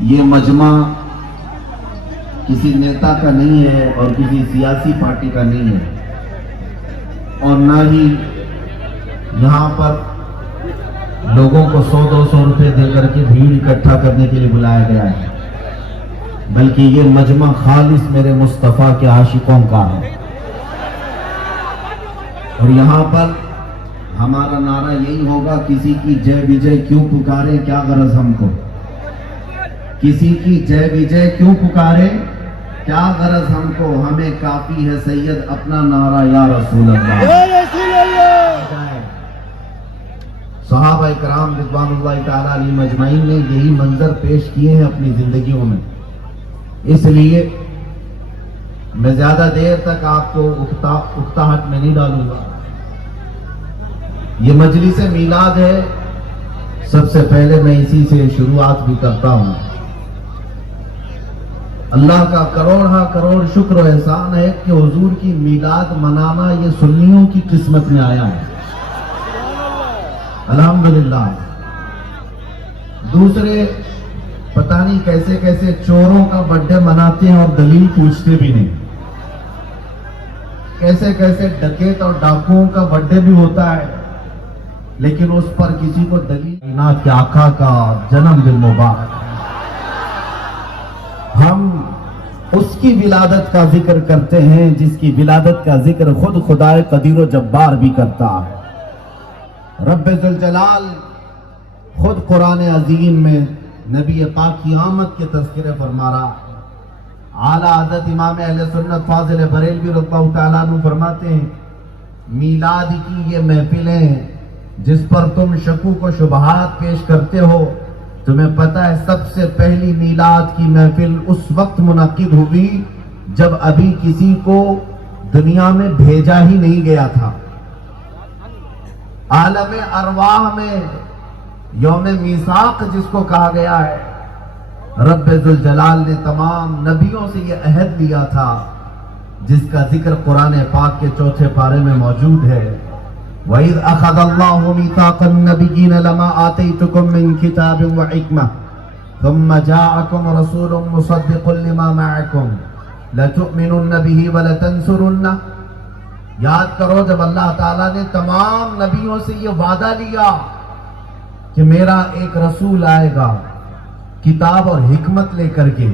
یہ مجمع کسی نیتا کا نہیں ہے اور کسی سیاسی پارٹی کا نہیں ہے، اور نہ ہی یہاں پر لوگوں کو 100-200 روپے دے کر کے بھیڑ اکٹھا کرنے کے لیے بلایا گیا ہے، بلکہ یہ مجمع خالص میرے مصطفیٰ کے عاشقوں کا ہے۔ اور یہاں پر ہمارا نعرہ یہی ہوگا، کسی کی جے وجے کیوں پکارے، کیا غرض ہم کو، کسی کی جے وجے کیوں پکارے، کیا غرض ہم کو، ہمیں کافی ہے سید اپنا نعرہ یا رسول اللہ۔ صحابہ کرام رضوان اللہ تعالیٰ علیہ مجمعین نے یہی منظر پیش کیے ہیں اپنی زندگیوں میں، اس لیے میں زیادہ دیر تک آپ کو اکتاہٹ میں نہیں ڈالوں گا۔ یہ مجلس میلاد ہے، سب سے پہلے میں اسی سے شروعات بھی کرتا ہوں۔ اللہ کا کروڑ کروڑ شکر و احسان ہے کہ حضور کی میلاد منانا یہ سنیوں کی قسمت میں آیا ہے، الحمدللہ۔ دوسرے پتہ نہیں کیسے کیسے چوروں کا برتھ ڈے مناتے ہیں اور دلیل پوچھتے بھی نہیں، کیسے کیسے ڈکیت اور ڈاکوؤں کا برتھ ڈے بھی ہوتا ہے، لیکن اس پر کسی کو دلیل کائنات کے آقا کا جنم دن مبارک۔ ہم اس کی ولادت کا ذکر کرتے ہیں جس کی ولادت کا ذکر خود خدائے قدیر و جبار بھی کرتا ہے۔ رب ذوالجلال خود قرآن عظیم میں نبی پاک کی آمد کے تذکرے فرما رہا ہے۔ اعلیٰ حضرت امام اہل سنت فاضل بریلوی رضی اللہ تعالیٰ عنہ فرماتے ہیں، میلاد کی یہ محفلیں جس پر تم شکوک و شبہات پیش کرتے ہو، تمہیں پتہ ہے سب سے پہلی میلاد کی محفل اس وقت منعقد ہوئی جب ابھی کسی کو دنیا میں بھیجا ہی نہیں گیا تھا۔ عالم ارواح میں یوم میثاق جس کو کہا گیا ہے، رب ذوالجلال نے تمام نبیوں سے یہ عہد لیا تھا جس کا ذکر قرآن پاک کے 4 پارے میں موجود ہے۔ وَإِذْ أَخَذَ اللَّهُ مِيثَاقَ النَّبِيِّينَ لَمَا آتَيْتُكُم مِّن كِتَابٍ وَحِكْمَةٍ ثُمَّ جَاءَكُمْ رَسُولٌ مُصَدِّقٌ لِّمَا مَعَكُمْ لَتُؤْمِنُنَّ بِهِ وَلَتَنصُرُنَّهُ۔ یاد کرو جب اللہ تعالیٰ نے تمام نبیوں سے یہ وعدہ لیا کہ میرا ایک رسول آئے گا کتاب اور حکمت لے کر کے،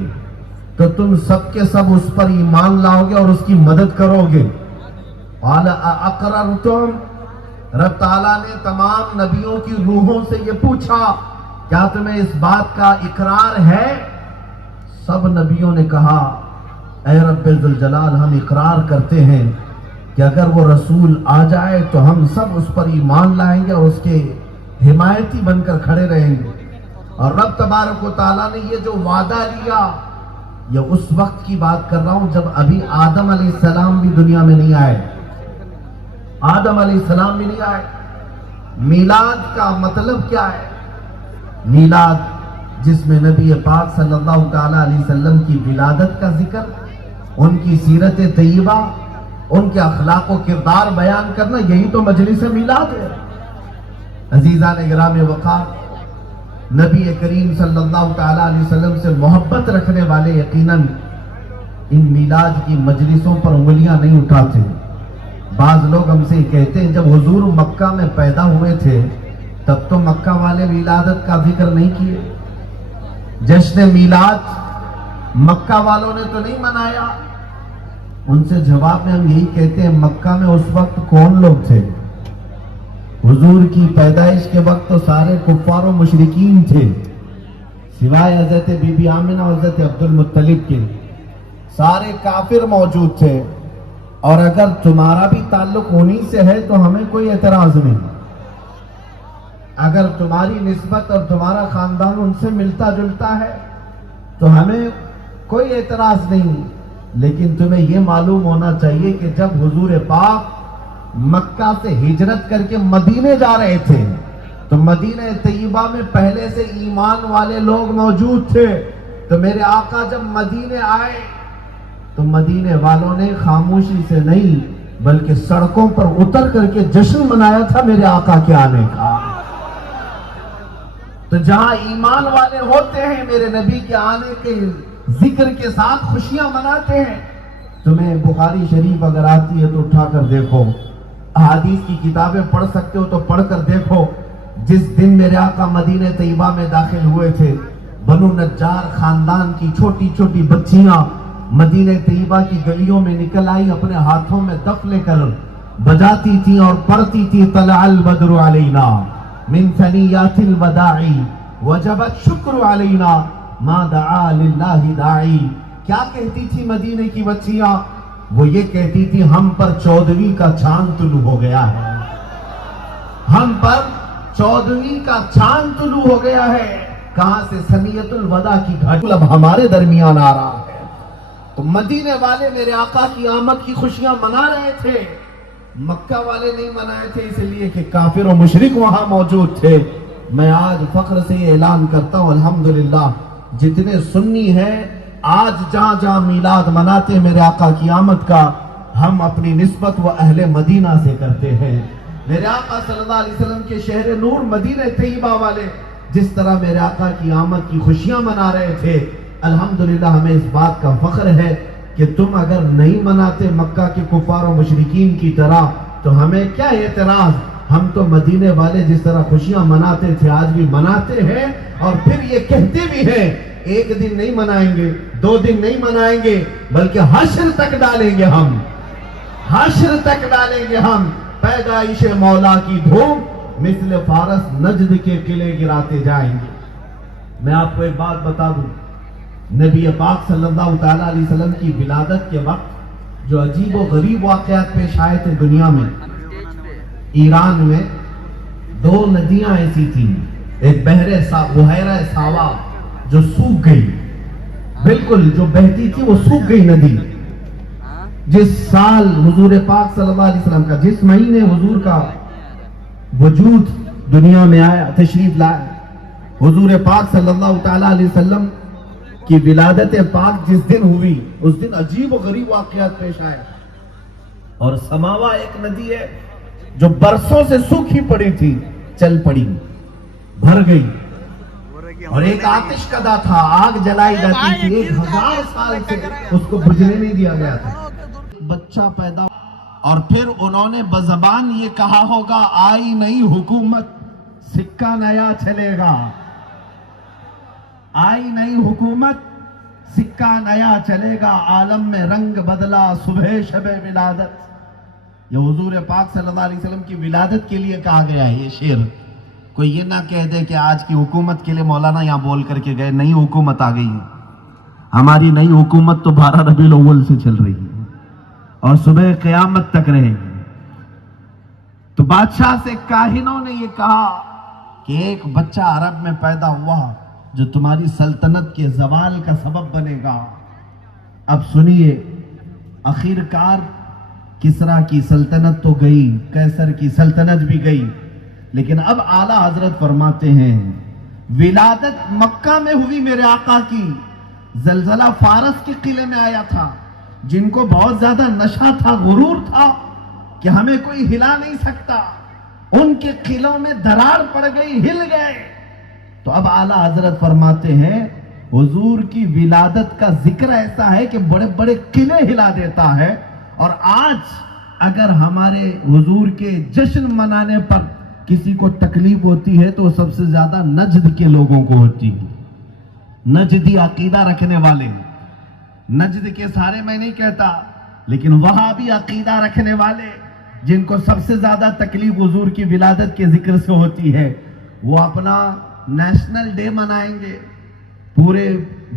تو تم سب کے سب اس پر ایمان لاؤ گے اور اس کی مدد کرو گے۔ قَالَ أَأَقْرَرْتُمْ، رب تعالیٰ نے تمام نبیوں کی روحوں سے یہ پوچھا کیا تمہیں اس بات کا اقرار ہے؟ سب نبیوں نے کہا اے رب ذوالجلال ہم اقرار کرتے ہیں کہ اگر وہ رسول آ جائے تو ہم سب اس پر ایمان لائیں گے اور اس کے حمایتی بن کر کھڑے رہیں گے۔ اور رب تبارک و تعالیٰ نے یہ جو وعدہ لیا، یہ اس وقت کی بات کر رہا ہوں جب ابھی آدم علیہ السلام بھی دنیا میں نہیں آئے، آدم علیہ السلام بھی نہیں آئے۔ میلاد کا مطلب کیا ہے؟ میلاد جس میں نبی پاک صلی اللہ تعالیٰ علیہ وسلم کی ولادت کا ذکر، ان کی سیرت طیبہ، ان کے اخلاق و کردار بیان کرنا، یہی تو مجلس میلاد ہے۔ عزیزان گرامی وقار، نبی کریم صلی اللہ تعالیٰ علیہ وسلم سے محبت رکھنے والے یقیناً ان میلاد کی مجلسوں پر انگلیاں نہیں اٹھاتے۔ بعض لوگ ہم سے کہتے ہیں جب حضور مکہ میں پیدا ہوئے تھے تب تو مکہ والے ولادت کا ذکر نہیں کیے، جشن میلاد مکہ والوں نے تو نہیں منایا۔ ان سے جواب میں ہم یہی کہتے ہیں مکہ میں اس وقت کون لوگ تھے؟ حضور کی پیدائش کے وقت تو سارے کفار و مشرکین تھے، سوائے حضرت بی بی آمنہ اور حضرت عبد المطلب کے، سارے کافر موجود تھے۔ اور اگر تمہارا بھی تعلق انہی سے ہے تو ہمیں کوئی اعتراض نہیں، اگر تمہاری نسبت اور تمہارا خاندان ان سے ملتا جلتا ہے تو ہمیں کوئی اعتراض نہیں، لیکن تمہیں یہ معلوم ہونا چاہیے کہ جب حضور پاک مکہ سے ہجرت کر کے مدینے جا رہے تھے تو مدینہ طیبہ میں پہلے سے ایمان والے لوگ موجود تھے، تو میرے آقا جب مدینے آئے تو مدینے والوں نے خاموشی سے نہیں بلکہ سڑکوں پر اتر کر کے جشن منایا تھا میرے آقا کے آنے کا۔ تو جہاں ایمان والے ہوتے ہیں میرے نبی کے آنے کے ذکر کے ساتھ خوشیاں مناتے ہیں. تمہیں بخاری شریف اگر آتی ہے تو اٹھا کر دیکھو, احادیث کی کتابیں پڑھ سکتے ہو تو پڑھ کر دیکھو. جس دن میرے آقا مدینہ طیبہ میں داخل ہوئے تھے, بنو نجار خاندان کی چھوٹی چھوٹی بچیاں مدینہ طیبہ کی گلیوں میں نکل آئی, اپنے ہاتھوں میں دف لے کر بجاتی تھی اور پڑھتی تھی طلع البدر علینا من ثنیات الوداع وجبت شکر علینا ما دعا للہ داعی. کیا کہتی تھی مدینہ کی بچیاں؟ وہ یہ کہتی تھی ہم پر 14ویں کا چاند طلوع ہو گیا ہے, ہم پر 14ویں کا چاند طلوع ہو گیا ہے. کہاں سے؟ ثنیۃ الوداع کی گھاٹی اب ہمارے درمیان آ رہا ہے. تو مدینے والے میرے آقا کی آمد کی خوشیاں منا رہے تھے, مکہ والے نہیں منائے تھے اس لیے کہ کافر و مشرک وہاں موجود تھے. میں آج فخر سے یہ اعلان کرتا ہوں الحمدللہ جتنے سنی ہیں آج جہاں جہاں میلاد مناتے میرے آقا کی آمد کا, ہم اپنی نسبت وہ اہل مدینہ سے کرتے ہیں. میرے آقا صلی اللہ علیہ وسلم کے شہر نور مدینہ طیبہ والے جس طرح میرے آقا کی آمد کی خوشیاں منا رہے تھے, الحمدللہ ہمیں اس بات کا فخر ہے کہ تم اگر نہیں مناتے مکہ کے کفار و مشرکین کی طرح تو ہمیں کیا اعتراض. ہم تو مدینے والے جس طرح خوشیاں مناتے تھے آج بھی مناتے ہیں, اور پھر یہ کہتے بھی ہیں ایک دن نہیں منائیں گے, 2 دن نہیں منائیں گے, بلکہ حشر تک ڈالیں گے ہم, حشر تک ڈالیں گے ہم. پیدائش مولا کی دھوم مثل فارس نجد کے قلعے گراتے جائیں گے. میں آپ کو ایک بات بتا دوں, نبی پاک صلی اللہ تعالیٰ علیہ وسلم کی ولادت کے وقت جو عجیب و غریب واقعات پیش آئے تھے دنیا میں. ایران میں 2 ندیاں ایسی تھیں, ایک بحیرہ ساوا جو سوکھ گئی, بالکل جو بہتی تھی وہ سوکھ گئی ندی. جس سال حضور پاک صلی اللہ علیہ وسلم کا, جس مہینے حضور کا وجود دنیا میں آیا, تشریف لائے, حضور پاک صلی اللہ تعالیٰ علیہ وسلم کی ولادت پاک جس دن ہوئی اس دن عجیب و غریب واقعات پیش آئے. اور سماوا ایک ندی ہے جو برسوں سے سوکھی پڑی تھی, چل پڑی, بھر گئی. اور ایک آتش کدا تھا, آگ جلائی جاتی تھی, 1000 سال سے اس کو بجھنے نہیں دیا گیا تھا. بچہ پیدا, اور پھر انہوں نے بزبان یہ کہا ہوگا آئی نئی حکومت سکہ نیا چلے گا, آئی نئی حکومت سکہ نیا چلے گا, عالم میں رنگ بدلا صبح شب ولادت. یہ حضور پاک صلی اللہ علیہ وسلم کی ولادت کے لیے کہا گیا ہے یہ شعر. کوئی یہ نہ کہہ دے کہ آج کی حکومت کے لیے مولانا یہاں بول کر کے گئے. نئی حکومت آ گئی ہے, ہماری نئی حکومت تو 12 ربیع الاول سے چل رہی ہے اور صبح قیامت تک رہے گی. تو بادشاہ سے کاہنوں نے یہ کہا کہ ایک بچہ عرب میں پیدا ہوا جو تمہاری سلطنت کے زوال کا سبب بنے گا. اب سنیے, آخر کار کسرا کی سلطنت تو گئی, قیصر کی سلطنت بھی گئی, لیکن اب اعلیٰ حضرت فرماتے ہیں ولادت مکہ میں ہوئی میرے آقا کی, زلزلہ فارس کے قلعے میں آیا تھا, جن کو بہت زیادہ نشہ تھا, غرور تھا کہ ہمیں کوئی ہلا نہیں سکتا, ان کے قلعوں میں درار پڑ گئی, ہل گئے. تو اب اعلیٰ حضرت فرماتے ہیں حضور کی ولادت کا ذکر ایسا ہے کہ بڑے بڑے قلعے ہلا دیتا ہے. اور آج اگر ہمارے حضور کے جشن منانے پر کسی کو تکلیف ہوتی ہے تو سب سے زیادہ نجد کے لوگوں کو ہوتی ہے, نجدی عقیدہ رکھنے والے. نجد کے سارے میں نہیں کہتا, لیکن وہاں بھی عقیدہ رکھنے والے جن کو سب سے زیادہ تکلیف حضور کی ولادت کے ذکر سے ہوتی ہے, وہ اپنا نیشنل ڈے منائیں گے, پورے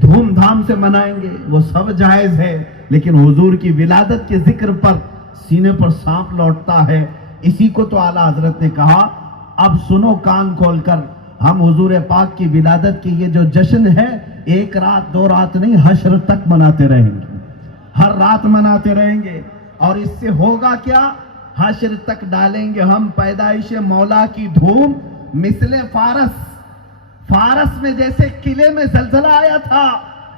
دھوم دھام سے منائیں گے, وہ سب جائز ہے, لیکن حضور کی ولادت کے ذکر پر سینے پر سانپ لوٹتا ہے. اسی کو تو اعلیٰ حضرت نے کہا اب سنو کان کھول کر, ہم حضور پاک کی ولادت کی یہ جو جشن ہے 1 رات 2 رات نہیں, حشر تک مناتے رہیں گے, ہر رات مناتے رہیں گے. اور اس سے ہوگا کیا, حشر تک ڈالیں گے ہم پیدائش مولا کی دھوم مثل فارس. فارس میں جیسے قلعے میں زلزلہ آیا تھا,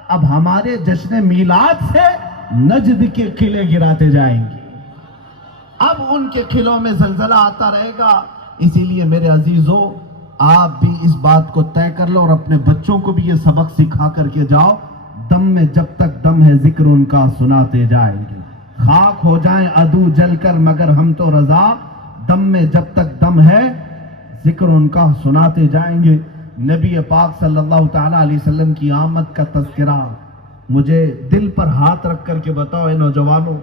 اب ہمارے جشن میلاد سے نجد کے قلعے گراتے جائیں گے, اب ان کے قلعوں میں زلزلہ آتا رہے گا. اسی لیے میرے عزیزوں آپ بھی اس بات کو طے کر لو اور اپنے بچوں کو بھی یہ سبق سکھا کر کے جاؤ، دم میں جب تک دم ہے ذکر ان کا سناتے جائیں گے، خاک ہو جائیں عدو جل کر مگر ہم تو رضا، دم میں جب تک دم ہے ذکر ان کا سناتے جائیں گے۔ نبی پاک صلی اللہ تعالیٰ علیہ وسلم کی آمد کا تذکرہ مجھے دل پر ہاتھ رکھ کر کے بتاؤ اے نوجوانوں،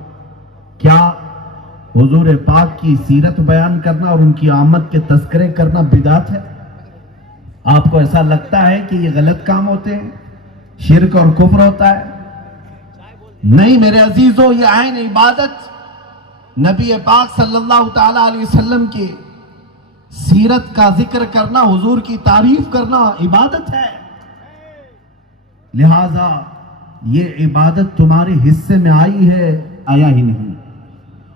کیا حضور پاک کی سیرت بیان کرنا اور ان کی آمد کے تذکرے کرنا بدعت ہے؟ آپ کو ایسا لگتا ہے کہ یہ غلط کام ہوتے ہیں، شرک اور کفر ہوتا ہے؟ نہیں میرے عزیزوں، یہ عین عبادت، نبی پاک صلی اللہ تعالیٰ علیہ وسلم کی سیرت کا ذکر کرنا، حضور کی تعریف کرنا عبادت ہے۔ لہذا یہ عبادت تمہارے حصے میں آئی ہے، آیا ہی نہیں۔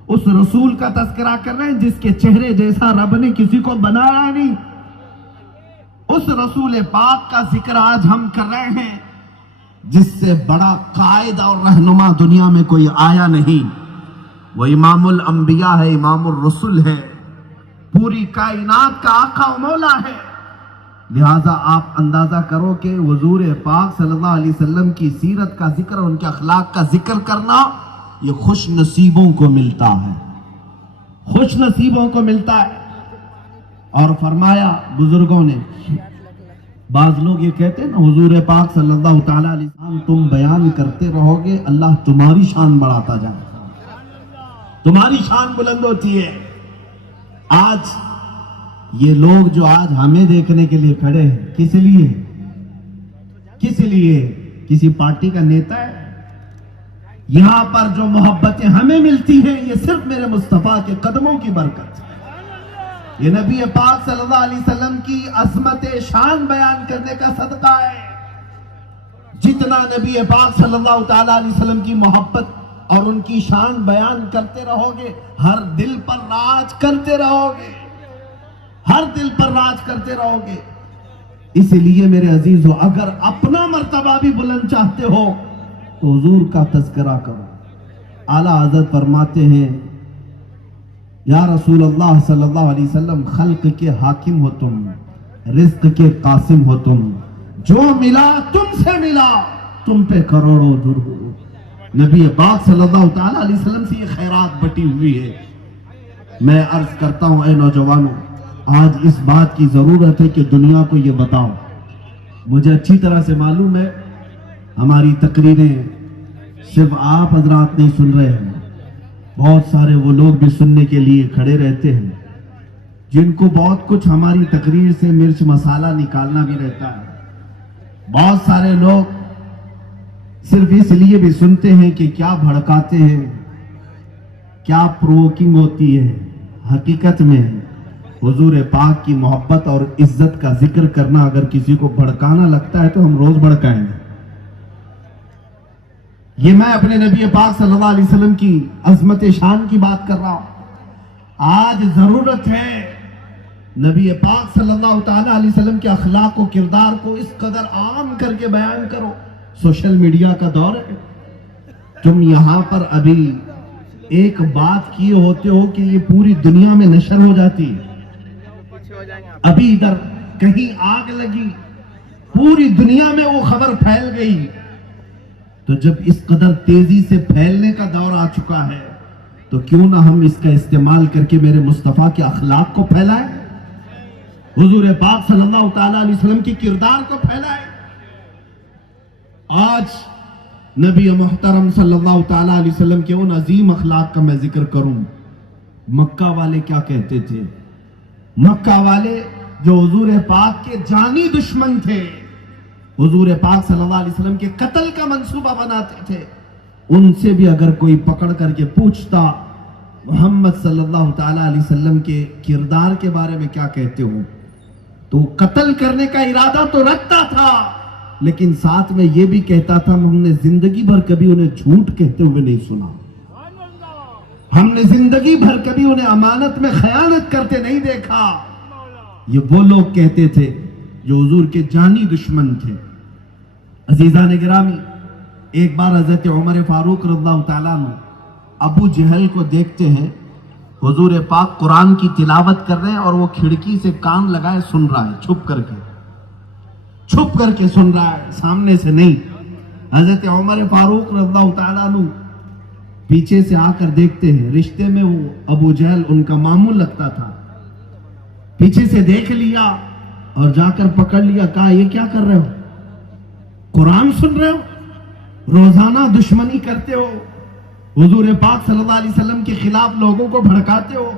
اس رسول کا تذکرہ کر رہے ہیں جس کے چہرے جیسا رب نے کسی کو بنایا نہیں، اس رسول پاک کا ذکر آج ہم کر رہے ہیں جس سے بڑا قائد اور رہنما دنیا میں کوئی آیا نہیں۔ وہ امام الانبیاء ہے، امام الرسل ہے، پوری کائنات کا آقا و مولا ہے۔ لہذا آپ اندازہ کرو کہ حضور پاک صلی اللہ علیہ وسلم کی سیرت کا ذکر، ان کے اخلاق کا ذکر کرنا یہ خوش نصیبوں کو ملتا ہے، خوش نصیبوں کو ملتا ہے۔ اور فرمایا بزرگوں نے، بعض لوگ یہ کہتے ہیں نا حضور پاک صلی اللہ تعالیٰ علیہ وسلم تم بیان کرتے رہو گے اللہ تمہاری شان بڑھاتا جائے، تمہاری شان بلند ہوتی ہے۔ آج یہ لوگ جو آج ہمیں دیکھنے کے لیے کھڑے ہیں، کس لیے؟ کس لیے؟ کسی پارٹی کا نیتا ہے؟ یہاں پر جو محبتیں ہمیں ملتی ہیں یہ صرف میرے مصطفیٰ کے قدموں کی برکت ہے، یہ نبی پاک صلی اللہ علیہ وسلم کی عظمت شان بیان کرنے کا صدقہ ہے۔ جتنا نبی پاک صلی اللہ تعالیٰ علیہ وسلم کی محبت اور ان کی شان بیان کرتے رہو گے، ہر دل پر راج کرتے رہو گے، ہر دل پر راج کرتے رہو گے۔ اس لیے میرے عزیزو، اگر اپنا مرتبہ بھی بلند چاہتے ہو تو حضور کا تذکرہ کرو۔ اعلیٰ حضرت فرماتے ہیں یا رسول اللہ صلی اللہ علیہ وسلم، خلق کے حاکم ہو تم، رزق کے قاسم ہو تم، جو ملا تم سے ملا، تم پہ کروڑوں درود۔ نبی پاک صلی اللہ تعالیٰ علیہ وسلم سے یہ خیرات بٹی ہوئی ہے۔ میں عرض کرتا ہوں اے نوجوانوں، آج اس بات کی ضرورت ہے کہ دنیا کو یہ بتاؤ۔ مجھے اچھی طرح سے معلوم ہے ہماری تقریریں صرف آپ حضرات نہیں سن رہے ہیں، بہت سارے وہ لوگ بھی سننے کے لیے کھڑے رہتے ہیں جن کو بہت کچھ ہماری تقریر سے مرچ مسالہ نکالنا بھی رہتا ہے۔ بہت سارے لوگ صرف اس لیے بھی سنتے ہیں کہ کیا بھڑکاتے ہیں، کیا پرووکنگ ہوتی ہے۔ حقیقت میں حضور پاک کی محبت اور عزت کا ذکر کرنا اگر کسی کو بھڑکانا لگتا ہے تو ہم روز بھڑکائیں گے۔ یہ میں اپنے نبی پاک صلی اللہ علیہ وسلم کی عظمت شان کی بات کر رہا ہوں۔ آج ضرورت ہے نبی پاک صلی اللہ تعالیٰ علیہ وسلم کے اخلاق و کردار کو اس قدر عام کر کے بیان کرو۔ سوشل میڈیا کا دور ہے، تم یہاں پر ابھی ایک بات کیے ہوتے ہو کہ یہ پوری دنیا میں نشر ہو جاتی ہے۔ ابھی ادھر کہیں آگ لگی، پوری دنیا میں وہ خبر پھیل گئی۔ تو جب اس قدر تیزی سے پھیلنے کا دور آ چکا ہے تو کیوں نہ ہم اس کا استعمال کر کے میرے مصطفیٰ کے اخلاق کو پھیلائیں، حضور پاک صلی اللہ تعالیٰ علیہ وسلم کی کردار کو پھیلائیں۔ آج نبی محترم صلی اللہ تعالیٰ علیہ وسلم کے ان عظیم اخلاق کا میں ذکر کروں۔ مکہ والے کیا کہتے تھے؟ مکہ والے جو حضور پاک کے جانی دشمن تھے، حضور پاک صلی اللہ علیہ وسلم کے قتل کا منصوبہ بناتے تھے، ان سے بھی اگر کوئی پکڑ کر کے پوچھتا محمد صلی اللہ تعالیٰ علیہ وسلم کے کردار کے بارے میں کیا کہتے ہو، تو قتل کرنے کا ارادہ تو رکھتا تھا لیکن ساتھ میں یہ بھی کہتا تھا ہم نے زندگی بھر کبھی انہیں جھوٹ کہتے ہوئے نہیں سنا، ہم نے زندگی بھر کبھی انہیں امانت میں خیانت کرتے نہیں دیکھا۔ یہ وہ لوگ کہتے تھے جو حضور کے جانی دشمن تھے۔ عزیزان گرامی، ایک بار حضرت عمر فاروق رضی اللہ تعالیٰ عنہ ابو جہل کو دیکھتے ہیں، حضور پاک قرآن کی تلاوت کر رہے ہیں اور وہ کھڑکی سے کان لگائے سن رہا ہے، چھپ کر کے سن رہا ہے، سامنے سے نہیں۔ حضرت عمر فاروق رضی اللہ تعالیٰ عنہ پیچھے سے آ کر دیکھتے ہیں، رشتے میں وہ ابو جہل ان کا ماموں لگتا تھا، پیچھے سے دیکھ لیا اور جا کر پکڑ لیا، کہا یہ کیا کر رہے ہو؟ قرآن سن رہے ہو، روزانہ دشمنی کرتے ہو، حضور پاک صلی اللہ علیہ وسلم کے خلاف لوگوں کو بھڑکاتے ہو،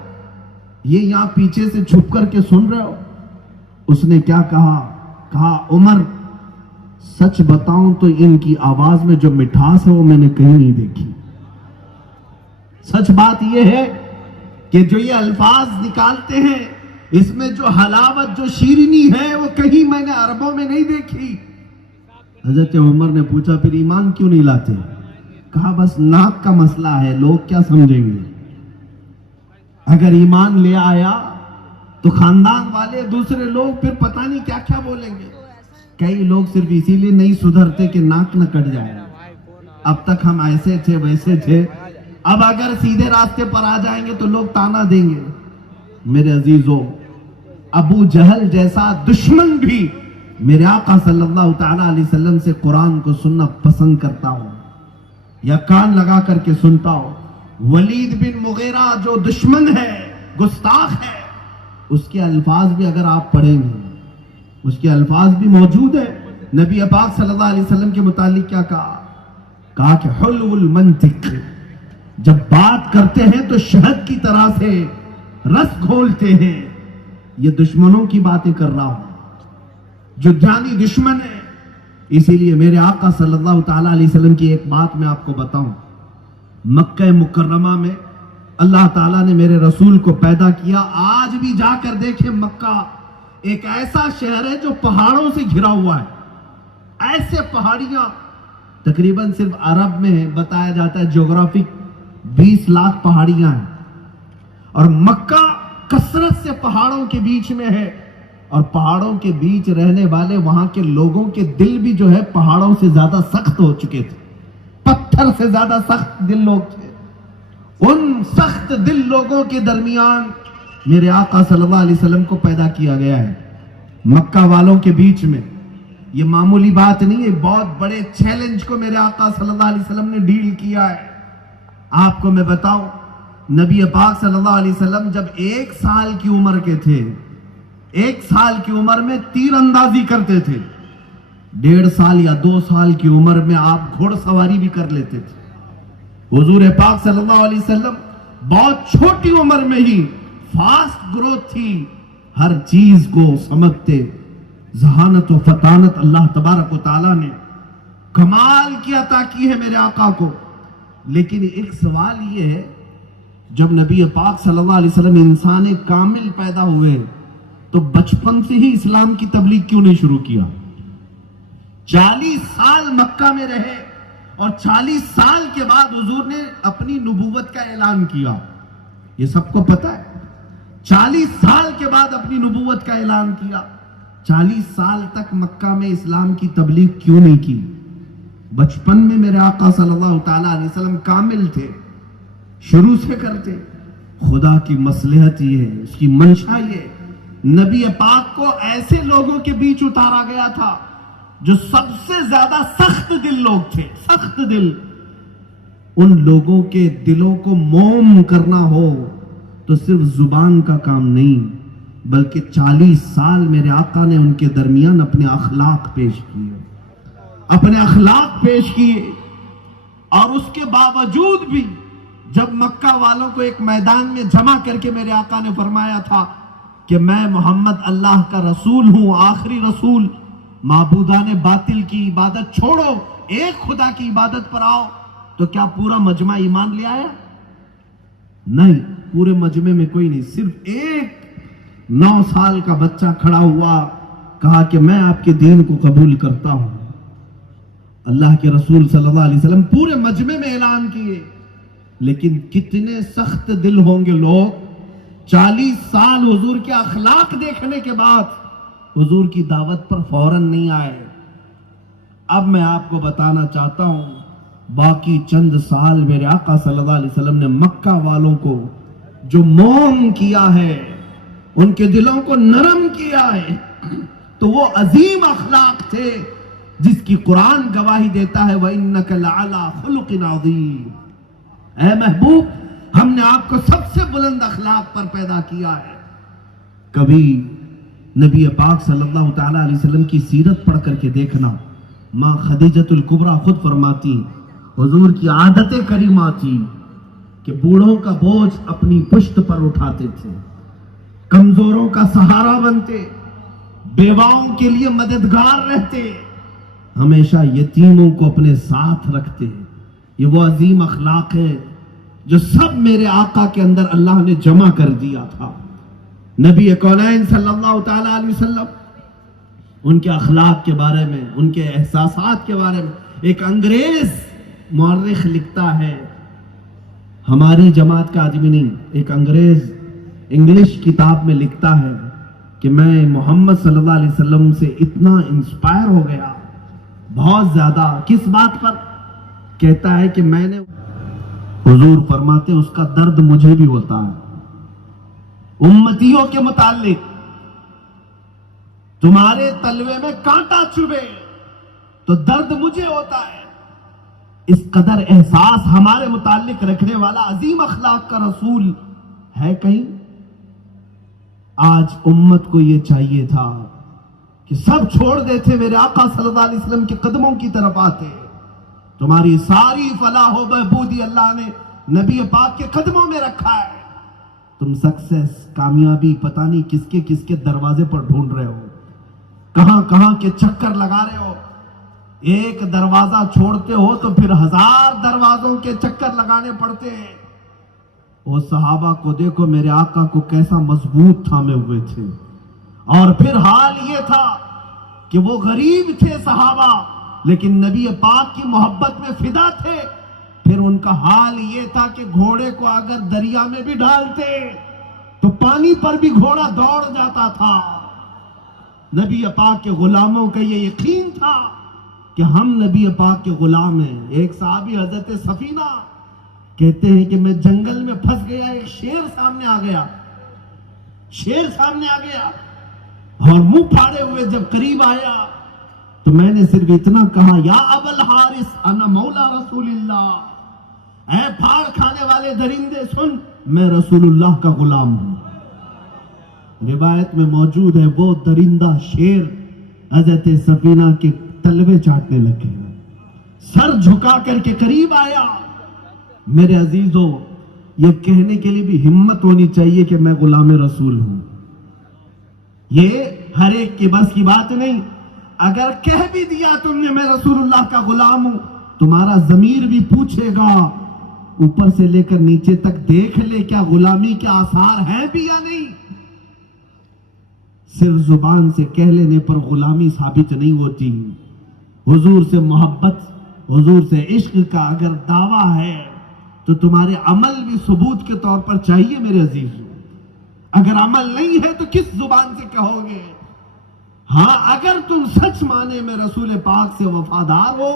یہ یہاں پیچھے سے چھپ کر کے سن رہے ہو۔ اس نے کیا کہا عمر سچ بتاؤں تو ان کی آواز میں جو مٹھاس ہے وہ میں نے کہیں نہیں دیکھی۔ سچ بات یہ ہے کہ جو یہ الفاظ نکالتے ہیں اس میں جو حلاوت، جو شیرینی ہے وہ کہیں میں نے عربوں میں نہیں دیکھی۔ حضرت عمر نے پوچھا پھر ایمان کیوں نہیں لاتے؟ کہا بس ناک کا مسئلہ ہے، لوگ کیا سمجھیں گے؟ اگر ایمان لے آیا تو خاندان والے، دوسرے لوگ پھر پتہ نہیں کیا کیا بولیں گے۔ کئی لوگ صرف اسی لیے نہیں سدھرتے کہ ناک نہ کٹ جائے، اب تک ہم ایسے تھے ویسے تھے، اب اگر سیدھے راستے پر آ جائیں گے تو لوگ تانا دیں گے۔ میرے عزیزوں، ابو جہل جیسا دشمن بھی میرے آقا صلی اللہ تعالیٰ علیہ وسلم سے قرآن کو سننا پسند کرتا ہو یا کان لگا کر کے سنتا ہو۔ ولید بن مغیرہ جو دشمن ہے، گستاخ ہے، اس کے الفاظ بھی اگر آپ پڑھیں گے، اس کے الفاظ بھی موجود ہیں۔ نبی پاک صلی اللہ علیہ وسلم کے متعلق کیا کہا کہ حلو المنطق، جب بات کرتے ہیں تو شہد کی طرح سے رس گھولتے ہیں۔ یہ دشمنوں کی باتیں کر رہا ہوں، جو جانی دشمن ہے۔ اسی لیے میرے آقا صلی اللہ تعالیٰ علیہ وسلم کی ایک بات میں آپ کو بتاؤں، مکہ مکرمہ میں اللہ تعالیٰ نے میرے رسول کو پیدا کیا۔ آج بھی جا کر دیکھیں، مکہ ایک ایسا شہر ہے جو پہاڑوں سے گھرا ہوا ہے، ایسے پہاڑیاں تقریباً صرف عرب میں بتایا جاتا ہے جغرافک 20 لاکھ پہاڑیاں ہیں، اور مکہ کثرت سے پہاڑوں کے بیچ میں ہے، اور پہاڑوں کے بیچ رہنے والے وہاں کے لوگوں کے دل بھی جو ہے پہاڑوں سے زیادہ سخت ہو چکے تھے، پتھر سے زیادہ سخت دل لوگ تھے۔ ان سخت دل لوگوں کے درمیان میرے آقا صلی اللہ علیہ وسلم کو پیدا کیا گیا ہے، مکہ والوں کے بیچ میں۔ یہ معمولی بات نہیں ہے، بہت بڑے چیلنج کو میرے آقا صلی اللہ علیہ وسلم نے ڈیل کیا ہے۔ آپ کو میں بتاؤں، نبی پاک صلی اللہ علیہ وسلم جب 1 سال کی عمر کے تھے، 1 سال کی عمر میں تیر اندازی کرتے تھے، 1.5 سال یا 2 سال کی عمر میں آپ گھوڑ سواری بھی کر لیتے تھے۔ حضور پاک صلی اللہ علیہ وسلم بہت چھوٹی عمر میں ہی فاسٹ گروتھ تھی، ہر چیز کو سمجھتے، ذہانت و فطانت اللہ تبارک و تعالیٰ نے کمال کی عطا کی ہے میرے آقا کو۔ لیکن ایک سوال یہ ہے، جب نبی پاک صلی اللہ علیہ وسلم انسان کامل پیدا ہوئے تو بچپن سے ہی اسلام کی تبلیغ کیوں نہیں شروع کیا؟ 40 سال مکہ میں رہے اور 40 سال کے بعد حضور نے اپنی نبوت کا اعلان کیا، یہ سب کو پتا ہے۔ 40 سال کے بعد اپنی نبوت کا اعلان کیا، 40 سال تک مکہ میں اسلام کی تبلیغ کیوں نہیں کی؟ بچپن میں میرے آقا صلی اللہ تعالیٰ علیہ وسلم کامل تھے، شروع سے کرتے۔ خدا کی مصلحت یہ ہے، اس کی منشا یہ ہے، نبی پاک کو ایسے لوگوں کے بیچ اتارا گیا تھا جو سب سے زیادہ سخت دل لوگ تھے، سخت دل۔ ان لوگوں کے دلوں کو موم کرنا ہو تو صرف زبان کا کام نہیں، بلکہ 40 سال میرے آقا نے ان کے درمیان اپنے اخلاق پیش کیے، اپنے اخلاق پیش کیے۔ اور اس کے باوجود بھی جب مکہ والوں کو ایک میدان میں جمع کر کے میرے آقا نے فرمایا تھا کہ میں محمد اللہ کا رسول ہوں، آخری رسول، معبودان باطل کی عبادت چھوڑو، ایک خدا کی عبادت پر آؤ، تو کیا پورا مجمع ایمان لے آیا؟ نہیں، پورے مجمع میں کوئی نہیں، صرف ایک 9 سال کا بچہ کھڑا ہوا، کہا کہ میں آپ کے دین کو قبول کرتا ہوں۔ اللہ کے رسول صلی اللہ علیہ وسلم پورے مجمع میں اعلان کیے، لیکن کتنے سخت دل ہوں گے لوگ 40 سال حضور کے اخلاق دیکھنے کے بعد حضور کی دعوت پر فوراً نہیں آئے۔ اب میں آپ کو بتانا چاہتا ہوں، باقی چند سال میرے آقا صلی اللہ علیہ وسلم نے مکہ والوں کو جو موم کیا ہے، ان کے دلوں کو نرم کیا ہے، تو وہ عظیم اخلاق تھے جس کی قرآن گواہی دیتا ہے وَإِنَّكَ لَعَلَىٰ خُلُقٍ عَظِيمٍ۔ اے محبوب، ہم نے آپ کو سب سے بلند اخلاق پر پیدا کیا ہے۔ کبھی نبی پاک صلی اللہ تعالیٰ علیہ وسلم کی سیرت پڑھ کر کے دیکھنا، ماں خدیجۃ الکبریٰ خود فرماتی حضور کی عادت کریمہ تھی کہ بوڑھوں کا بوجھ اپنی پشت پر اٹھاتے تھے، کمزوروں کا سہارا بنتے، بیواؤں کے لیے مددگار رہتے، ہمیشہ یتیموں کو اپنے ساتھ رکھتے۔ یہ وہ عظیم اخلاق ہے جو سب میرے آقا کے اندر اللہ نے جمع کر دیا تھا۔ نبی کونین صلی اللہ تعالیٰ علیہ وسلم، ان کے اخلاق کے بارے میں، ان کے احساسات کے بارے میں ایک انگریز مورخ لکھتا ہے، ہماری جماعت کا آدمی نہیں، ایک انگریز انگلش کتاب میں لکھتا ہے کہ میں محمد صلی اللہ علیہ وسلم سے اتنا انسپائر ہو گیا، بہت زیادہ۔ کس بات پر؟ کہتا ہے کہ میں نے، حضور فرماتے اس کا درد مجھے بھی ہوتا ہے امتیوں کے متعلق، تمہارے تلوے میں کانٹا چبھے تو درد مجھے ہوتا ہے۔ اس قدر احساس ہمارے متعلق رکھنے والا عظیم اخلاق کا رسول ہے کہیں؟ آج امت کو یہ چاہیے تھا کہ سب چھوڑ دیتے، میرے آقا صلی اللہ علیہ وسلم کے قدموں کی طرف آتے۔ تمہاری ساری فلاح و بہبودی اللہ نے نبی پاک کے قدموں میں رکھا ہے۔ تم سکسیس، کامیابی پتہ نہیں کس کے دروازے پر ڈھونڈ رہے ہو، کہاں کے چکر لگا رہے ہو۔ ایک دروازہ چھوڑتے ہو تو پھر 1000 دروازوں کے چکر لگانے پڑتے ہیں۔ وہ صحابہ کو دیکھو، میرے آقا کو کیسا مضبوط تھامے ہوئے تھے، اور پھر حال یہ تھا کہ وہ غریب تھے صحابہ، لیکن نبی پاک کی محبت میں فدا تھے۔ پھر ان کا حال یہ تھا کہ گھوڑے کو اگر دریا میں بھی ڈالتے تو پانی پر بھی گھوڑا دوڑ جاتا تھا۔ نبی پاک کے غلاموں کا یہ یقین تھا کہ ہم نبی پاک کے غلام ہیں۔ ایک صحابی حضرت سفینہ کہتے ہیں کہ میں جنگل میں پھنس گیا، ایک شیر سامنے آ گیا اور منہ پھاڑے ہوئے جب قریب آیا تو میں نے صرف اتنا کہا، یا ابا الحارث انا مولا رسول اللہ، اے پھاڑ کھانے والے درندے سن، میں رسول اللہ کا غلام ہوں۔ روایت میں موجود ہے وہ درندہ شیر حضرت سفینہ کے تلوے چاٹنے لگے، سر جھکا کر کے قریب آیا۔ میرے عزیزوں، یہ کہنے کے لیے بھی ہمت ہونی چاہیے کہ میں غلام رسول ہوں۔ یہ ہر ایک کے بس کی بات نہیں۔ اگر کہہ بھی دیا تم نے میں رسول اللہ کا غلام ہوں، تمہارا ضمیر بھی پوچھے گا، اوپر سے لے کر نیچے تک دیکھ لے کیا غلامی کے آثار ہیں بھی یا نہیں۔ صرف زبان سے کہہ لینے پر غلامی ثابت نہیں ہوتی۔ حضور سے محبت، حضور سے عشق کا اگر دعویٰ ہے تو تمہارے عمل بھی ثبوت کے طور پر چاہیے میرے عزیزوں۔ اگر عمل نہیں ہے تو کس زبان سے کہو گے؟ ہاں، اگر تم سچ مانے میں رسول پاک سے وفادار ہو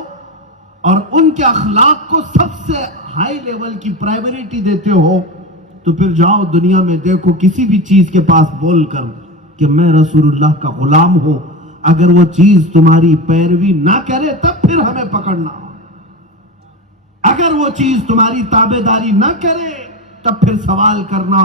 اور ان کے اخلاق کو سب سے ہائی لیول کی پرائیورٹی دیتے ہو، تو پھر جاؤ دنیا میں دیکھو کسی بھی چیز کے پاس بول کر کہ میں رسول اللہ کا غلام ہوں، اگر وہ چیز تمہاری پیروی نہ کرے تب پھر ہمیں پکڑنا، اگر وہ چیز تمہاری تابعداری نہ کرے تب پھر سوال کرنا،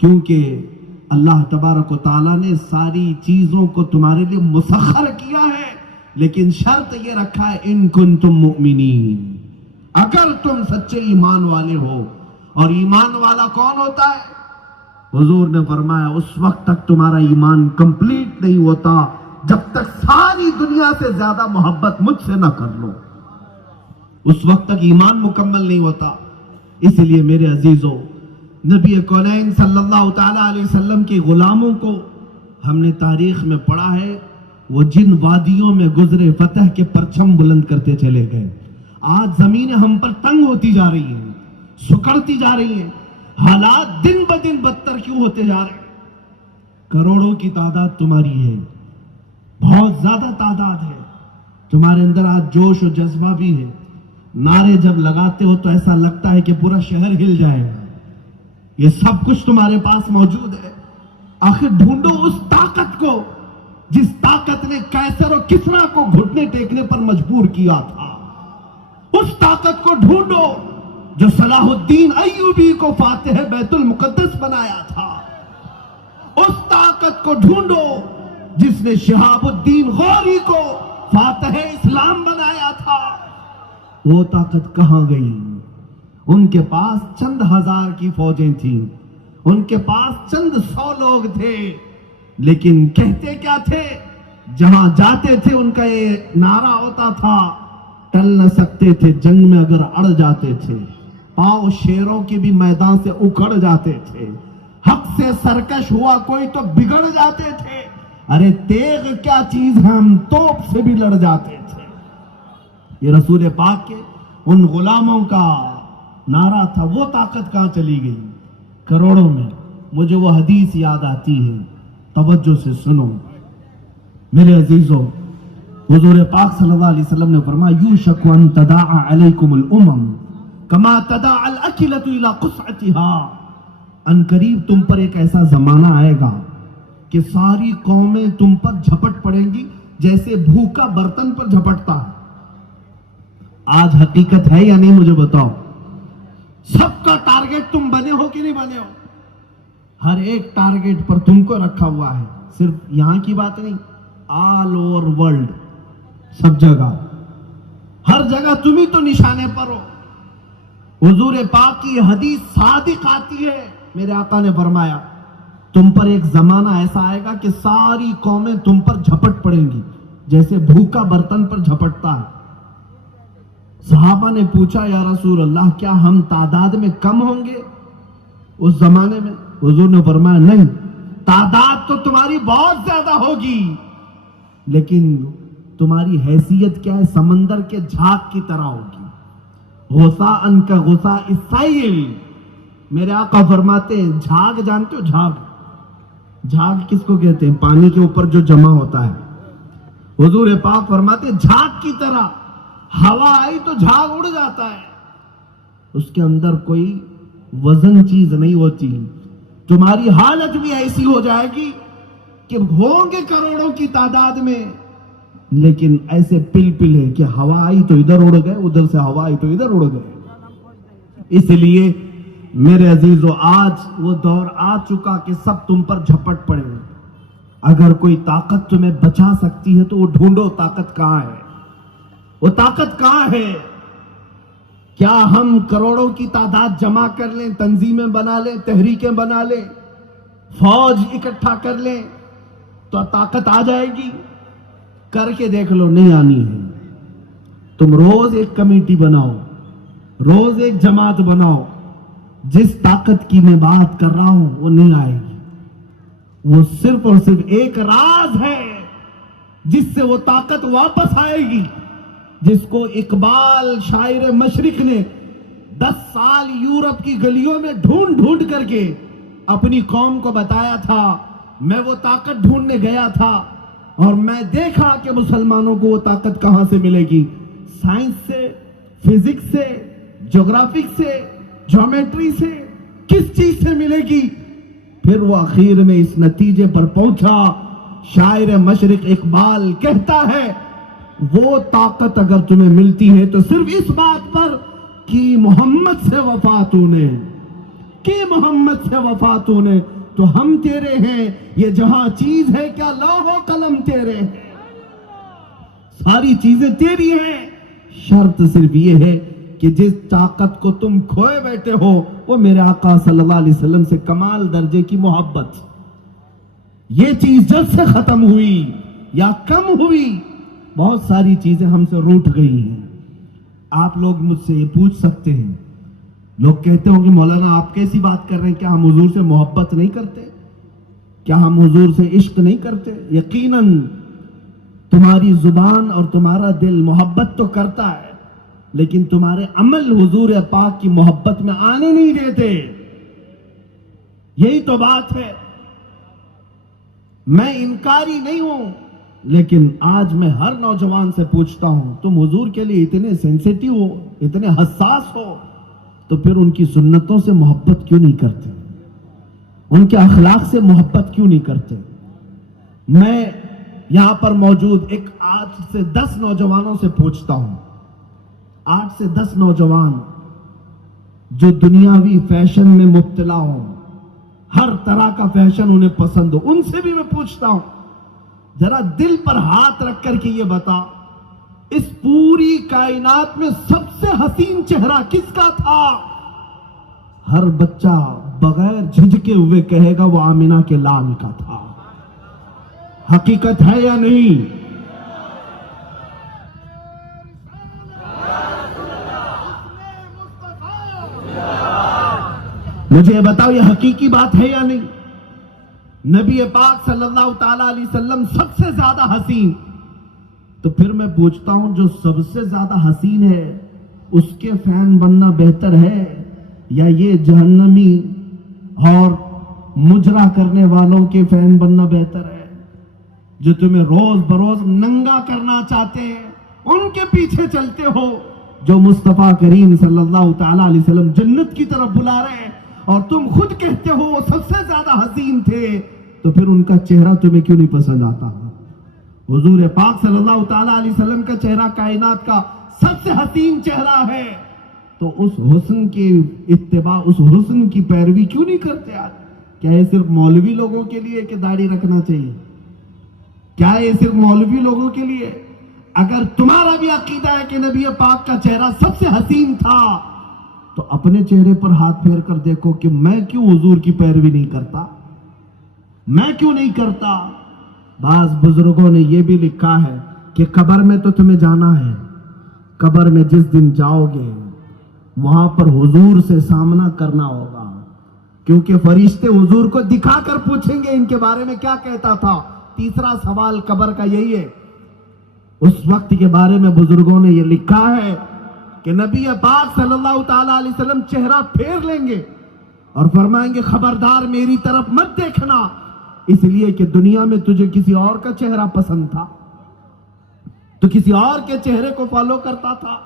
کیونکہ اللہ تبارک و تعالیٰ نے ساری چیزوں کو تمہارے لیے مسخر کیا ہے، لیکن شرط یہ رکھا ہے ان کنتم مؤمنین، اگر تم سچے ایمان والے ہو۔ اور ایمان والا کون ہوتا ہے؟ حضور نے فرمایا اس وقت تک تمہارا ایمان کمپلیٹ نہیں ہوتا جب تک ساری دنیا سے زیادہ محبت مجھ سے نہ کر لو، اس وقت تک ایمان مکمل نہیں ہوتا۔ اس لیے میرے عزیزوں، نبی کونین صلی اللہ تعالیٰ علیہ وسلم کے غلاموں کو ہم نے تاریخ میں پڑھا ہے، وہ جن وادیوں میں گزرے فتح کے پرچم بلند کرتے چلے گئے۔ آج زمینیں ہم پر تنگ ہوتی جا رہی ہیں، سکڑتی جا رہی ہیں، حالات دن بدن بدتر کیوں ہوتے جا رہے ہیں؟ کروڑوں کی تعداد تمہاری ہے، بہت زیادہ تعداد ہے، تمہارے اندر آج جوش و جذبہ بھی ہے، نعرے جب لگاتے ہو تو ایسا لگتا ہے کہ پورا شہر ہل جائے گا۔ یہ سب کچھ تمہارے پاس موجود ہے. آخر ڈھونڈو اس طاقت کو جس طاقت نے قیصر اور کسریٰ کو گھٹنے ٹیکنے پر مجبور کیا تھا. اس طاقت کو ڈھونڈو جو صلاح الدین ایوبی کو فاتح بیت المقدس بنایا تھا. اس طاقت کو ڈھونڈو جس نے شہاب الدین غوری کو فاتح اسلام بنایا تھا. وہ طاقت کہاں گئی؟ ان کے پاس چند ہزار کی فوجیں تھیں, ان کے پاس چند 100 لوگ تھے, لیکن کہتے کیا تھے؟ جہاں جاتے تھے ان کا یہ نعرہ ہوتا تھا, ٹل نہ سکتے تھے جنگ میں اگر اڑ جاتے تھے, پاؤں شیروں کے بھی میدان سے اکھڑ جاتے تھے, حق سے سرکش ہوا کوئی تو بگڑ جاتے تھے, ارے تیغ کیا چیز ہے ہم توپ سے بھی لڑ جاتے تھے. یہ رسول پاک کے ان غلاموں کا نعرہ تھا. وہ طاقت کہاں چلی گئی؟ کروڑوں میں. مجھے وہ حدیث یاد آتی ہے, توجہ سے سنو میرے عزیزوں. حضور پاک صلی اللہ علیہ وسلم نے فرمایا یوشک ان تداعى علیکم الامم کما تداعى الاکلۃ الی قصعتها. ان قریب تم پر ایک ایسا زمانہ آئے گا کہ ساری قومیں تم پر جھپٹ پڑیں گی جیسے بھوکا برتن پر جھپٹتا ہے. آج حقیقت ہے یا نہیں مجھے بتاؤ؟ سب کا ٹارگٹ تم بنے ہو کہ نہیں بنے ہو؟ ہر ایک ٹارگٹ پر تم کو رکھا ہوا ہے. صرف یہاں کی بات نہیں, آل اوور ورلڈ, سب جگہ, ہر جگہ تم ہی تو نشانے پر ہو. حضور پاک کی حدیث صادق آتی ہے. میرے آقا نے فرمایا تم پر ایک زمانہ ایسا آئے گا کہ ساری قومیں تم پر جھپٹ پڑیں گی جیسے بھوکا برتن پر جھپٹتا ہے. صحابہ نے پوچھا یا رسول اللہ کیا ہم تعداد میں کم ہوں گے اس زمانے میں؟ حضور نے فرمایا نہیں, تعداد تو تمہاری بہت زیادہ ہوگی, لیکن تمہاری حیثیت کیا ہے؟ سمندر کے جھاگ کی طرح ہوگی. غثاءً کا غثاء السیل. میرے آقا فرماتے ہیں جھاگ جانتے ہو؟ جھاگ, جھاگ کس کو کہتے ہیں؟ پانی کے اوپر جو جمع ہوتا ہے. حضور پاک فرماتے ہیں جھاگ کی طرح, ہوا آئی تو جھاگ اڑ جاتا ہے, اس کے اندر کوئی وزن چیز نہیں ہوتی. تمہاری حالت بھی ایسی ہو جائے گی کہ ہوں گے کروڑوں کی تعداد میں, لیکن ایسے پل پل ہے کہ ہوا آئی تو ادھر اڑ گئے, ادھر سے ہوا آئی تو ادھر اڑ گئے. اس لیے میرے عزیزو آج وہ دور آ چکا کہ سب تم پر جھپٹ پڑے. اگر کوئی طاقت تمہیں بچا سکتی ہے تو وہ ڈھونڈو طاقت کہاں ہے, وہ طاقت کہاں ہے. کیا ہم کروڑوں کی تعداد جمع کر لیں, تنظیمیں بنا لیں, تحریکیں بنا لیں, فوج اکٹھا کر لیں تو طاقت آ جائے گی؟ کر کے دیکھ لو, نہیں آنی ہے. تم روز ایک کمیٹی بناؤ, روز ایک جماعت بناؤ, جس طاقت کی میں بات کر رہا ہوں وہ نہیں آئے گی. وہ صرف اور صرف ایک راز ہے جس سے وہ طاقت واپس آئے گی, جس کو اقبال شاعر مشرق نے 10 سال یورپ کی گلیوں میں ڈھونڈ ڈھونڈ کر کے اپنی قوم کو بتایا تھا. میں وہ طاقت ڈھونڈنے گیا تھا اور میں دیکھا کہ مسلمانوں کو وہ طاقت کہاں سے ملے گی. سائنس سے, فزکس سے, جغرافک سے, جیومیٹری سے, کس چیز سے ملے گی؟ پھر وہ آخر میں اس نتیجے پر پہنچا. شاعر مشرق اقبال کہتا ہے وہ طاقت اگر تمہیں ملتی ہے تو صرف اس بات پر کہ محمد سے وفاتوں نے, کہ محمد سے وفاتوں نے, تو ہم تیرے ہیں. یہ جہاں چیز ہے کیا لوح و قلم تیرے ہیں, ساری چیزیں تیری ہیں. شرط صرف یہ ہے کہ جس طاقت کو تم کھوئے بیٹھے ہو وہ میرے آقا صلی اللہ علیہ وسلم سے کمال درجے کی محبت. یہ چیز جب سے ختم ہوئی یا کم ہوئی, بہت ساری چیزیں ہم سے روٹ گئی ہیں. آپ لوگ مجھ سے یہ پوچھ سکتے ہیں, لوگ کہتے ہوں کہ مولانا آپ کیسی بات کر رہے ہیں, کیا ہم حضور سے محبت نہیں کرتے, کیا ہم حضور سے عشق نہیں کرتے؟ یقیناً تمہاری زبان اور تمہارا دل محبت تو کرتا ہے, لیکن تمہارے عمل حضور پاک کی محبت میں آنے نہیں دیتے. یہی تو بات ہے. میں انکاری نہیں ہوں, لیکن آج میں ہر نوجوان سے پوچھتا ہوں تم حضور کے لیے اتنے سینسیٹیو ہو, اتنے حساس ہو, تو پھر ان کی سنتوں سے محبت کیوں نہیں کرتے؟ ان کے اخلاق سے محبت کیوں نہیں کرتے؟ میں یہاں پر موجود ایک 8 سے 10 نوجوانوں سے پوچھتا ہوں، 8 سے 10 نوجوان جو دنیاوی فیشن میں مبتلا ہوں، ہر طرح کا فیشن انہیں پسند ہو، ان سے بھی میں پوچھتا ہوں، ذرا دل پر ہاتھ رکھ کر کے یہ بتا، اس پوری کائنات میں سب سے حسین چہرہ کس کا تھا؟ ہر بچہ بغیر جھجکے ہوئے کہے گا وہ آمنہ کے لال کا تھا۔ حقیقت ہے یا نہیں؟ مجھے بتاؤ یہ حقیقی بات ہے یا نہیں؟ نبی پاک صلی اللہ تعالی علیہ وسلم سب سے زیادہ حسین، تو پھر میں پوچھتا ہوں جو سب سے زیادہ حسین ہے اس کے فین بننا بہتر ہے یا یہ جہنمی اور مجرا کرنے والوں کے فین بننا بہتر ہے جو تمہیں روز بروز ننگا کرنا چاہتے ہیں؟ ان کے پیچھے چلتے ہو جو مصطفیٰ کریم صلی اللہ تعالی علیہ وسلم جنت کی طرف بلا رہے ہیں، اور تم خود کہتے ہو وہ سب سے زیادہ حسین تھے، تو پھر ان کا چہرہ تمہیں کیوں نہیں پسند آتا؟ حضور پاک صلی اللہ تعالی علیہ وسلم کا چہرہ کائنات کا سب سے حسین چہرہ ہے، تو اس حسن کے اتباع، اس حسن کی پیروی کیوں نہیں کرتے آج؟ کیا یہ صرف مولوی لوگوں کے لیے کہ داڑھی رکھنا چاہیے؟ کیا یہ صرف مولوی لوگوں کے لیے؟ اگر تمہارا بھی عقیدہ ہے کہ نبی پاک کا چہرہ سب سے حسین تھا تو اپنے چہرے پر ہاتھ پھیر کر دیکھو کہ میں کیوں حضور کی پیروی نہیں کرتا، میں کیوں نہیں کرتا؟ بعض بزرگوں نے یہ بھی لکھا ہے کہ قبر میں تو تمہیں جانا ہے، قبر میں جس دن جاؤ گے وہاں پر حضور سے سامنا کرنا ہوگا، کیونکہ فرشتے حضور کو دکھا کر پوچھیں گے ان کے بارے میں کیا کہتا تھا۔ تیسرا سوال قبر کا یہی ہے۔ اس وقت کے بارے میں بزرگوں نے یہ لکھا ہے کہ نبی پاک صلی اللہ تعالی علیہ وسلم چہرہ پھیر لیں گے اور فرمائیں گے خبردار میری طرف مت دیکھنا، اس لیے کہ دنیا میں تجھے کسی اور کا چہرہ پسند تھا، تو کسی اور کے چہرے کو فالو کرتا تھا،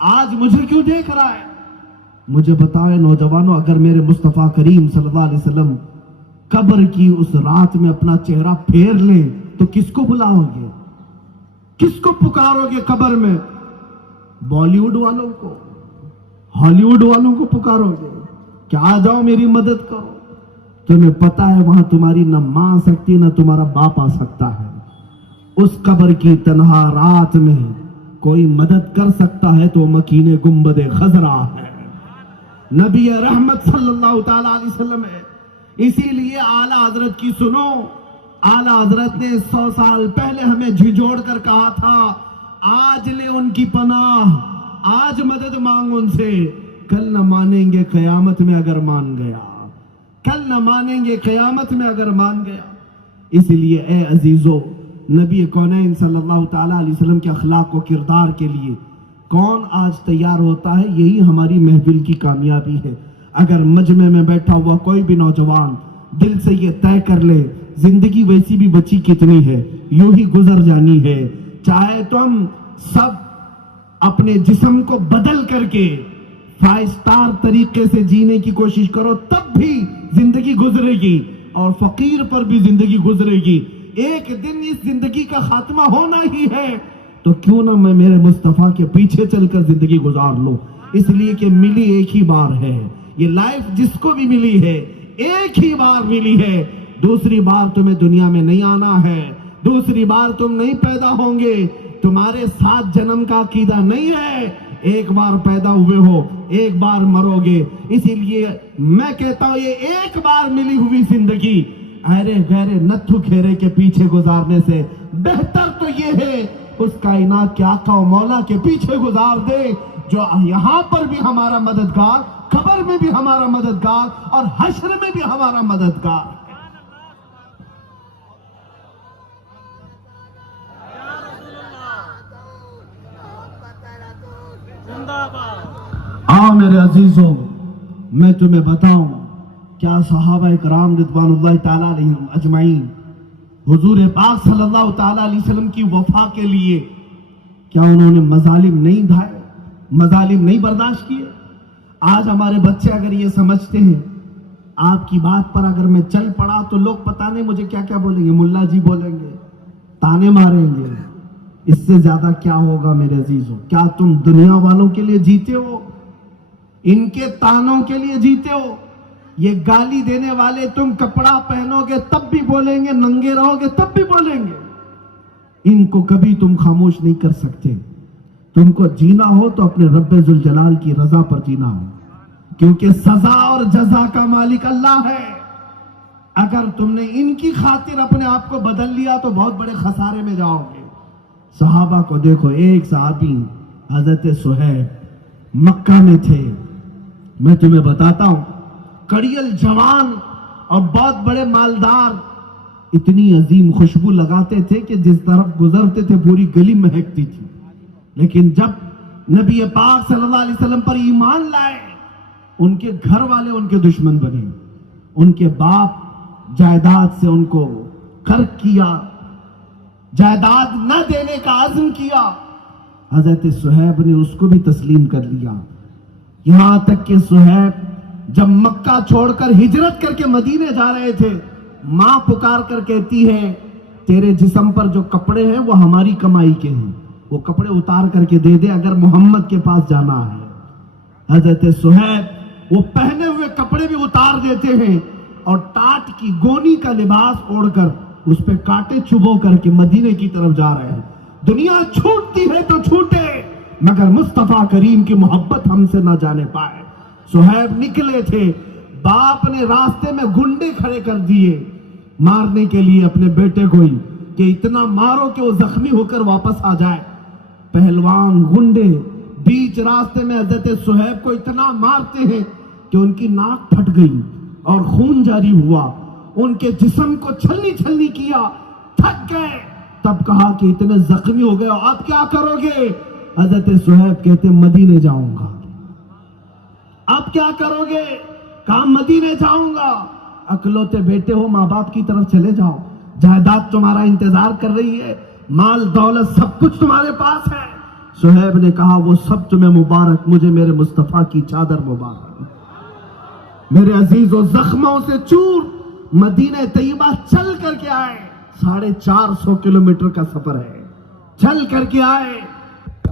آج مجھے کیوں دیکھ رہا ہے؟ مجھے بتائے نوجوانوں، اگر میرے مصطفیٰ کریم صلی اللہ علیہ وسلم قبر کی اس رات میں اپنا چہرہ پھیر لیں تو کس کو بلاؤ گے؟ کس کو پکارو گے قبر میں؟ بالی ووڈ والوں کو، ہالی ووڈ والوں کو پکارو گے کہ آ جاؤ میری مدد کرو؟ تمہیں پتا ہے وہاں تمہاری نہ ماں آ سکتی نہ تمہارا باپ آ سکتا ہے۔ اس قبر کی تنہا رات میں کوئی مدد کر سکتا ہے تو مکین گنبد خضرا ہے، نبی رحمت صلی اللہ تعالی علیہ وسلم ہے۔ اسی لیے اعلیٰ حضرت کی سنو، اعلیٰ حضرت نے 100 سال پہلے ہمیں جھنجھوڑ کر کہا تھا آج لے ان کی پناہ، آج مدد مانگ ان سے، کل نہ مانیں گے قیامت میں اگر مان گیا، کل نہ مانیں گے قیامت میں اگر مان گیا۔ اس لیے اے عزیزو، نبی کونین صلی اللہ تعالیٰ علیہ وسلم کے اخلاق و کردار کے لیے کون آج تیار ہوتا ہے؟ یہی ہماری محفل کی کامیابی ہے۔ اگر مجمع میں بیٹھا ہوا کوئی بھی نوجوان دل سے یہ طے کر لے زندگی ویسی بھی بچی کتنی ہے، یوں ہی گزر جانی ہے، چاہے تم سب اپنے جسم کو بدل کر کے 5 سٹار طریقے سے جینے کی کوشش کرو تب بھی زندگی گزرے گی، اور فقیر پر بھی زندگی گزرے گی، ایک دن اس زندگی کا خاتمہ ہونا ہی ہے، تو کیوں نہ میں میرے مصطفیٰ کے پیچھے چل کر زندگی گزار لوں؟ اس لیے کہ ملی ایک ہی بار ہے، یہ لائف جس کو بھی ملی ہے ایک ہی بار ملی ہے، دوسری بار تمہیں دنیا میں نہیں آنا ہے، دوسری بار تم نہیں پیدا ہوں گے، تمہارے 7 جنم کا عقیدہ نہیں ہے، ایک بار پیدا ہوئے ہو ایک بار مرو گے۔ اسی لیے میں کہتا ہوں یہ ایک بار ملی ہوئی زندگی ایرے غیرے نتھو کھیرے کے پیچھے گزارنے سے بہتر تو یہ ہے اس کائنات کے آقا و مولا کے پیچھے گزار دے جو یہاں پر بھی ہمارا مددگار، قبر میں بھی ہمارا مددگار اور حشر میں بھی ہمارا مددگار۔ آؤ میرے عزیزوں، میں تمہیں بتاؤں کیا صحابہ کرام رضوان اللہ تعالیٰ علیہم اجمعین حضور پاک صلی اللہ تعالیٰ علیہ وسلم کی وفا کے لیے کیا انہوں نے مظالم نہیں ڈھائے، مظالم نہیں برداشت کیے؟ آج ہمارے بچے اگر یہ سمجھتے ہیں آپ کی بات پر اگر میں چل پڑا تو لوگ پتہ نہیں مجھے کیا کیا بولیں گے، ملا جی بولیں گے، تانے ماریں گے. اس سے زیادہ کیا ہوگا میرے عزیزوں؟ کیا تم دنیا والوں کے لیے جیتے ہو؟ ان کے تانوں کے لیے جیتے ہو؟ یہ گالی دینے والے تم کپڑا پہنو گے تب بھی بولیں گے، ننگے رہو گے تب بھی بولیں گے. ان کو کبھی تم خاموش نہیں کر سکتے. تم کو جینا ہو تو اپنے رب ذوالجلال کی رضا پر جینا ہو، کیونکہ سزا اور جزا کا مالک اللہ ہے. اگر تم نے ان کی خاطر اپنے آپ کو بدل لیا تو بہت بڑے خسارے میں جاؤ گے. صحابہ کو دیکھو، ایک صحابی حضرت صہیب مکہ میں تھے. میں تمہیں بتاتا ہوں، کڑیل جوان اور بہت بڑے مالدار، اتنی عظیم خوشبو لگاتے تھے کہ جس طرف گزرتے تھے پوری گلی مہکتی تھی. لیکن جب نبی پاک صلی اللہ علیہ وسلم پر ایمان لائے، ان کے گھر والے ان کے دشمن بنے. ان کے باپ جائیداد سے ان کو قرض کیا، جائیداد نہ دینے کا عزم کیا. حضرت صہیب نے اس کو بھی تسلیم کر لیا. یہاں تک کہ صہیب جب مکہ چھوڑ کر ہجرت کر کے مدینے جا رہے تھے، ماں پکار کر کہتی ہے تیرے جسم پر جو کپڑے ہیں وہ ہماری کمائی کے ہیں، وہ کپڑے اتار کر کے دے دے اگر محمد کے پاس جانا ہے. حضرت صہیب وہ پہنے ہوئے کپڑے بھی اتار دیتے ہیں اور ٹاٹ کی گونی کا لباس اوڑھ کر اس پہ کانٹے چبو کر کے مدینے کی طرف جا رہے ہیں. دنیا چھوٹتی ہے تو چھوٹے، مگر مصطفیٰ کریم کی محبت ہم سے نہ جانے پائے. صہیب نکلے تھے، باپ نے راستے میں گنڈے کھڑے کر دیے مارنے کے لیے اپنے بیٹے کو ہی، کہ اتنا مارو کہ وہ زخمی ہو کر واپس آ جائے. پہلوان گنڈے بیچ راستے میں حضرت صہیب کو اتنا مارتے ہیں کہ ان کی ناک پھٹ گئی اور خون جاری ہوا. ان کے جسم کو چھلنی چھلنی کیا، تھک گئے. تب کہا کہ اتنے زخمی ہو گئے، آپ کیا کرو گے؟ حضرت صہیب کہتے مدینے جاؤں گا. آپ کیا کرو گے؟ کہا مدینے جاؤں گا. اکلوتے بیٹے ہو، ماں باپ کی طرف چلے جاؤ، جائیداد تمہارا انتظار کر رہی ہے، مال دولت سب کچھ تمہارے پاس ہے. صہیب نے کہا وہ سب تمہیں مبارک، مجھے میرے مصطفیٰ کی چادر مبارک. میرے عزیزو، زخموں سے چور مدینہ طیبہ چل کر کے آئے. 450 کلومیٹر کا سفر ہے، چل کر کے آئے.